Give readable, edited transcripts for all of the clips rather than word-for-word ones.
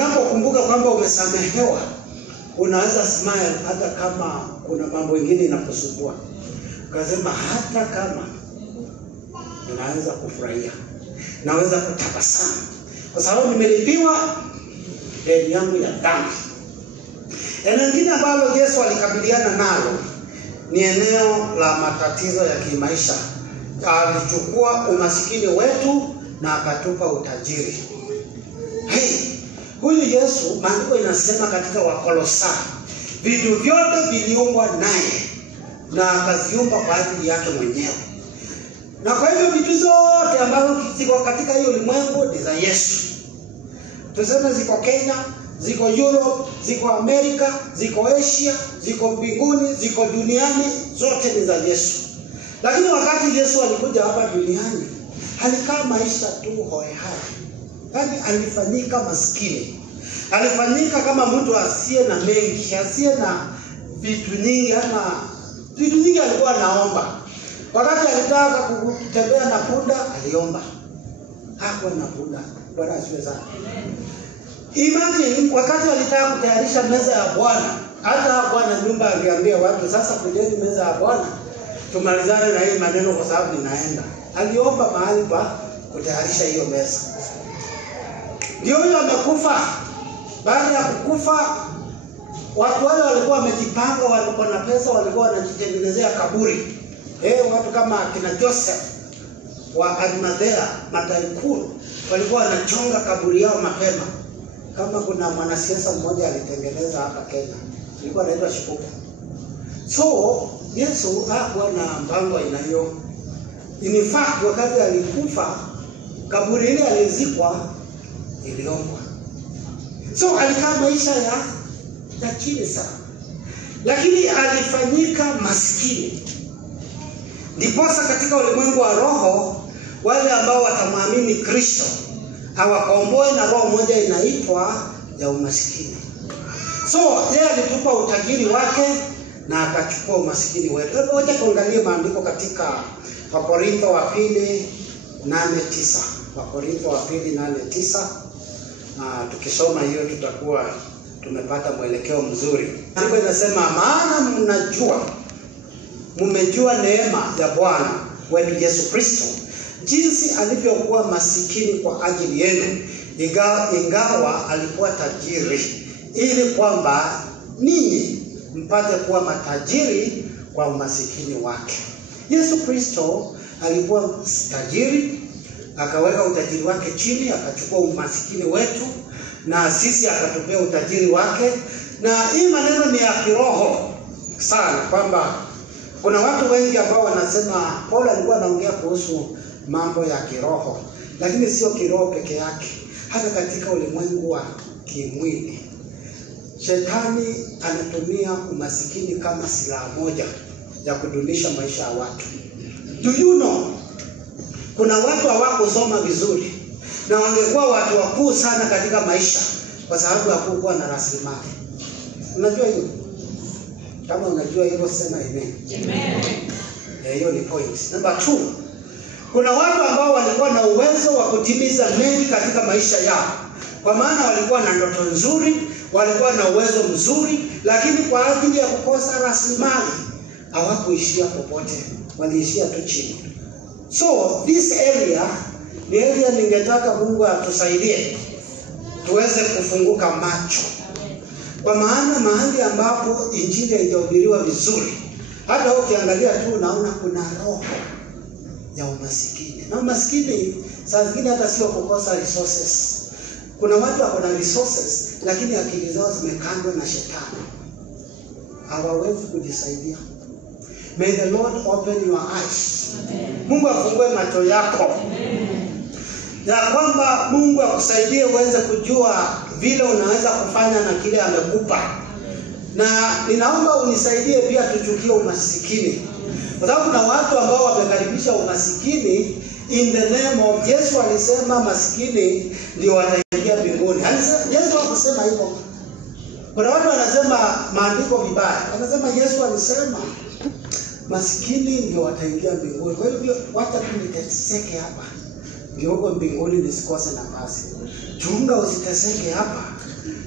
Unapokumbuka kwamba umesamehewa, unaweza smile hata kama kuna mambo mengine inakusumbua. Ukasema hata kama ninaweza kufurahia, naweza kutabasamu kwa sababu nimelipiwa deni yangu ya dhambi. Eneo lingine ambalo Yesu alikabiliana nalo ni eneo la matatizo ya kimaisha. Alichukua umasikini wetu na akatupa utajiri. Huyu Yesu, maandiko inasema katika Wakolosai, vitu vyote viliumbwa naye na akaziumba kwa ajili yake mwenyewe. Na kwa hivyo vitu zote ambazo ziko katika hiyo ulimwengu ni za Yesu. Tuseme ziko Kenya, ziko Europe, ziko Amerika, ziko Asia, ziko mbinguni, ziko duniani, zote ni za Yesu. Lakini wakati Yesu alikuja hapa duniani, alikaa maisha tu hoehai. Yaani alifanyika maskini. Alifanyika kama mtu asiye na mengi, asiye na vitu nyingi, ama vitu nyingi alikuwa anaomba. Wakati alitaka kutembea na punda, aliomba. Hakuwa na punda. Bwana asifiwe sana. Imagine wakati alitaka kutayarisha meza ya Bwana, hata Bwana nyumba aliambia watu, sasa kujeni meza ya Bwana, tumalizane na hii maneno kwa sababu ninaenda. Aliomba mahali pa kutayarisha hiyo meza. Ndio huyo amekufa. Baada ya kukufa, watu wale walikuwa wamejipanga, walikuwa na pesa, walikuwa wanajitengenezea kaburi. Watu kama kina Joseph wa Arimathea, mataikuru, walikuwa wanachonga kaburi yao mapema. Kama kuna mwanasiasa mmoja alitengeneza hapa Kenya, alikuwa anaitwa Shikuku. So Yesu hakuwa na mpango aina hiyo. In fact, wakati alikufa, kaburi ile alizikwa iliombwa. So alikaa maisha ya chini sana, lakini alifanyika maskini. Ndiposa katika ulimwengu wa roho, wale ambao watamwamini Kristo hawakomboe na roho moja inaitwa ya umasikini. So yeye alitupa utajiri wake na akachukua umasikini wetu. Ngoja tuangalie maandiko katika Wakorintho wa pili 8:9. Wakorintho wa pili 8:9. Tukisoma hiyo tutakuwa tumepata mwelekeo mzuri. Maandiko inasema, maana mmejua neema ya Bwana wetu Yesu Kristo, jinsi alivyokuwa masikini kwa ajili yenu, ingawa alikuwa tajiri, ili kwamba ninyi mpate kuwa matajiri kwa umasikini wake. Yesu Kristo alikuwa tajiri, akaweka utajiri wake chini, akachukua umasikini wetu, na sisi akatupea utajiri wake. Na hii maneno ni ya kiroho sana, kwamba kuna watu wengi ambao wanasema Paulo alikuwa anaongea kuhusu mambo ya kiroho, lakini sio kiroho peke yake. Hata katika ulimwengu wa kimwili, Shetani anatumia umasikini kama silaha moja ya kudunisha maisha ya watu. Do you know, kuna watu hawakusoma vizuri na wangekuwa watu wakuu sana katika maisha kwa sababu hakukuwa na rasilimali. Unajua hiyo? Kama unajua hilo sema amen. Amen. Hiyo ni point. Number 2. Kuna watu ambao walikuwa na uwezo wa kutimiza mengi katika maisha yao. Kwa maana walikuwa na ndoto nzuri, walikuwa na uwezo mzuri, lakini kwa ajili ya kukosa rasilimali hawakuishia popote, waliishia tu chini. So this area ni area ningetaka Mungu atusaidie tuweze kufunguka macho. Kwa maana mahali ambapo injili haijahubiriwa vizuri, hata ukiangalia tu unaona kuna roho ya umasikini. Na umasikini saa zingine hata sio kukosa resources. Kuna watu wako na resources lakini akili zao zimekandwa na shetani, hawawezi kujisaidia. May the Lord open your eyes. Amen. Mungu afungue macho yako. Amen. Ya kwamba Mungu akusaidie uweze kujua vile unaweza kufanya na kile amekupa. Na ninaomba unisaidie pia tuchukie umasikini. Kwa sababu kuna watu ambao wamekaribisha umasikini in the name of Yesu. Alisema masikini ndio wataingia mbinguni. Yesu hakusema hivyo. Kuna watu wanasema maandiko vibaya. Wanasema Yesu alisema masikini ndio wataingia mbinguni. Kwa hivyo wacha tuniteseke hapa ndio huko mbinguni nisikose nafasi. Chunga usiteseke hapa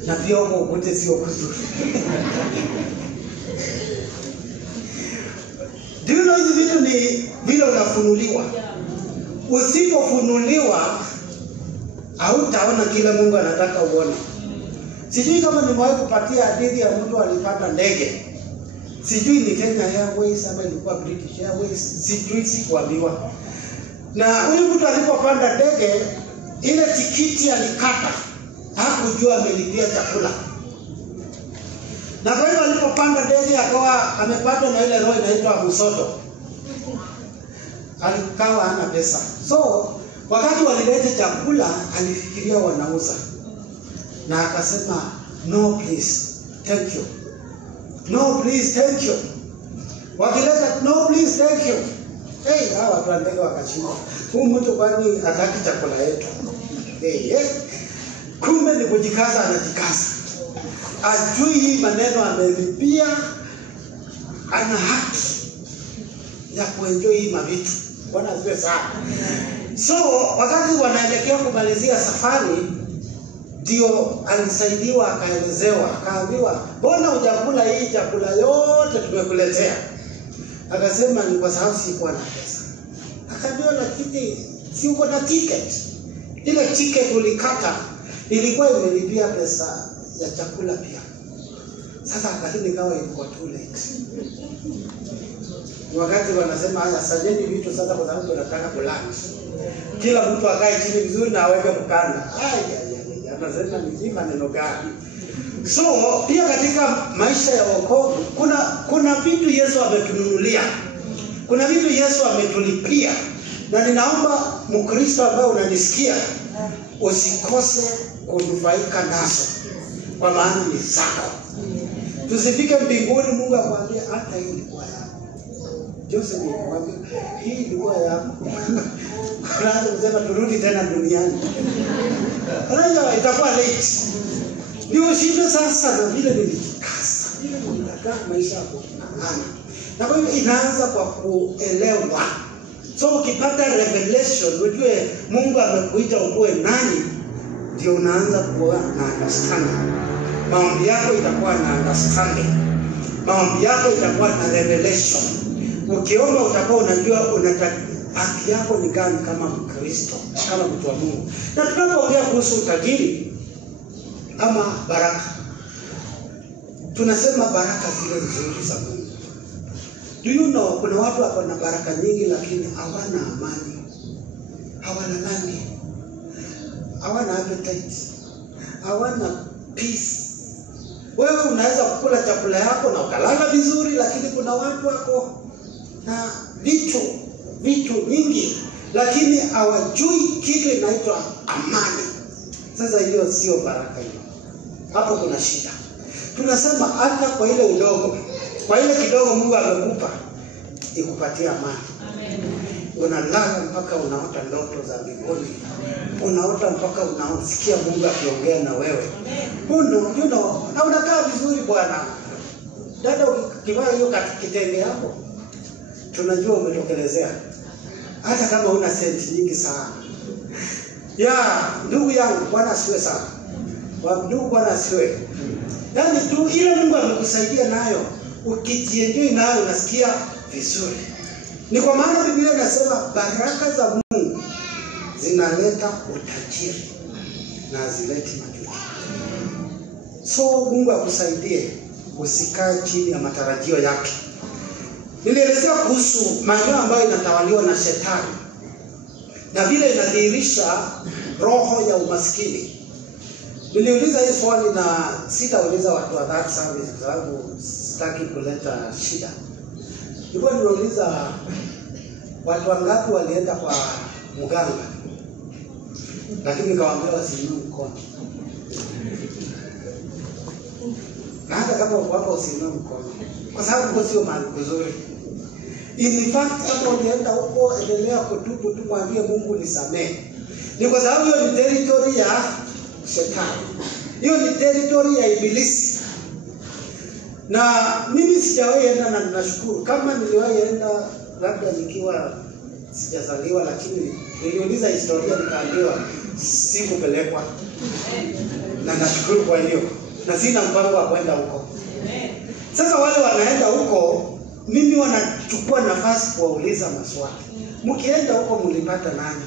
na pia huko ukute sio kuzuri. Ndio hizi vitu ni vile unafunuliwa. Usipofunuliwa hautaona kile Mungu anataka uone. Sijui kama nimewahi kupatia hadithi ya mtu alipanda ndege. Sijui ni Kenya Airways ama ilikuwa British Airways, sijui, sikuambiwa. Na huyu mtu alipopanda ndege, ile tikiti alikata, hakujua amelipia chakula. Na kwa hiyo alipopanda ndege akawa amepata na ile roho inaitwa msoto. Alikawa hana pesa. So wakati walileta chakula alifikiria wanauza. Na akasema no please, thank you. No please, thank you. Wakileta no please, thank you. Hey, hawa watu wa ndege wakachukua. Huyu mtu kwani hataki chakula yetu. Kumbe ni kujikaza, anajikaza. Ajui hii maneno amelipia, ana haki ya kuenjoy hii mavitu. Bwana asifiwe sana. So wakati wanaelekea kumalizia safari, ndio alisaidiwa, akaelezewa, akaambiwa, "Mbona hujakula hii chakula yote tumekuletea?" Akasema ni kwa sababu sikuwa na pesa. Akaambiwa, "Lakini si uko na ticket? Ile ticket ulikata ilikuwa imelipia pesa ya chakula pia." Sasa lakini kawa ilikuwa too late. Wakati wanasema haya sajeni vitu sasa kwa sababu tunataka kulunch. Kila mtu akae chini vizuri na aweke mkanda. Anasema ni maneno gani? So pia katika maisha ya wokovu kuna vitu Yesu ametununulia. Kuna vitu Yesu ametulipia. Na ninaomba Mkristo ambaye unanisikia usikose kunufaika nazo. Kwa maana ni zako. Tusifike mbinguni Mungu akwambie hata hii ilikuwa yako. Joseph akwambia hii ilikuwa yako. Kwanza kusema turudi tena duniani. Unajua itakuwa late. Ndio shida sasa na vile nilijikasa. Vile nilitaka maisha yako kung'ang'ana. Na kwa hiyo inaanza kwa kuelewa. So ukipata revelation, ujue Mungu amekuita ukue nani, ndio unaanza kuwa na understanding. Maombi yako itakuwa na understanding. Maombi yako itakuwa na revelation. Ukiomba utakuwa unajua haki yako ni gani kama Mkristo, kama mtu wa Mungu. Na tunapoongea kuhusu utajiri ama baraka, tunasema baraka zile nzuri za Mungu. Do you know kuna watu wako na baraka nyingi lakini hawana amani, hawana nani, hawana appetite, hawana peace. Wewe unaweza kukula chakula yako na ukalala vizuri, lakini kuna watu wako na vitu vingi lakini hawajui kitu inaitwa amani. Sasa hiyo sio baraka hiyo. Hapo kuna shida. Tunasema hata kwa ile udogo, kwa ile kidogo Mungu amekupa, ikupatie amani. Amen. Unalala mpaka unaota ndoto za mbinguni. Unaota mpaka unasikia Mungu akiongea na wewe. Amen. Na unakaa vizuri bwana. Dada ukivaa hiyo kitenge yako, tunajua umetokelezea. Hata kama una senti nyingi sana. Ndugu yangu, Bwana asiwe sana. Ndugu, Bwana asiwe. Yaani tu ile Mungu amekusaidia nayo, ukijienjoy nayo unasikia vizuri. Ni kwa maana Biblia inasema baraka za Mungu zinaleta utajiri na hazileti majuto. So Mungu akusaidie usikae chini ya matarajio yake. Nilielezea kuhusu maeneo ambayo inatawaliwa na shetani na vile inadhihirisha roho ya umaskini. Niliuliza hii swali na sitauliza watu wa that service kwa sababu sitaki kuleta shida. Nilikuwa nimeuliza watu wangapi walienda kwa mganga, lakini nikawaambia wasiinue mkono. Na hata kama wako usiinue mkono, kwa sababu huko sio mahali kuzuri. In fact, kama unaenda huko, endelea kutubu tu, mwambie Mungu nisamehe. Ni kwa sababu hiyo ni territory ya shetani. Hiyo ni territory ya ibilisi. Na mimi sijawahi enda na ninashukuru. Kama niliwahi enda labda nikiwa sijazaliwa, lakini niliuliza historia nikaambiwa sikupelekwa. Na nashukuru kwa hiyo. Na sina mpango wa kwenda huko. Sasa wale wanaenda huko, mimi wanachukua nafasi kuwauliza maswali. Mkienda huko mlipata nani?